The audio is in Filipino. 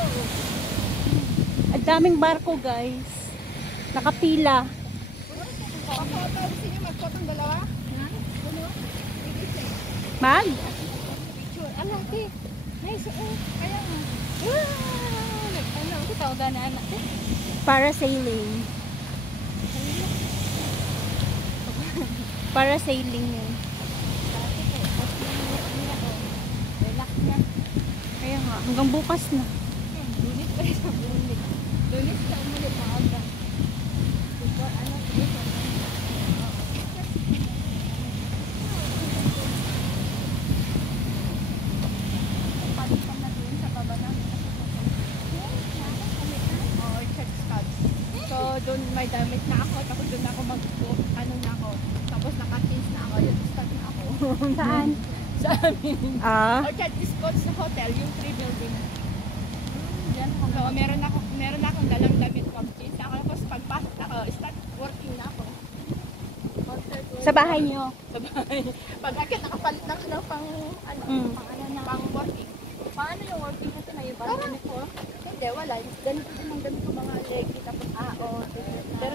Ang daming barko, guys. Nakapila. Gusto niyo mag-photong dalawa? Mag? Picture. Ano, te? Nice, oh. Kaya nga. Ano, ito tawagan na anak, te. Parasailing. Parasailing yun. Relax na. Kaya nga, hanggang bukas na. Lunis pa rin sa bulit. Lunis sa umulit maaga. Super, ano, super. Palitan na doon sa baba namin. Oo, check scuds. So, doon may damit na ako. Tapos doon ako ano na ako. Tapos naka-change na ako. Yun, start na ako. Saan? Sa amin. Ah, Orchard Scotts sa hotel, yung 3 building. Diyan ako. So, meron akong dalang damit pang change ako. Tapos pagpasok ako, start working na ako. sa bahay nyo. Sa bahay. Pag akit, nakapalit na ako ng pang, ano, pang working. Paano yung working na ito na yung parang ganito? Hindi, wala. Ganito din ang damit ko mga leg. Tapos, oo. Pero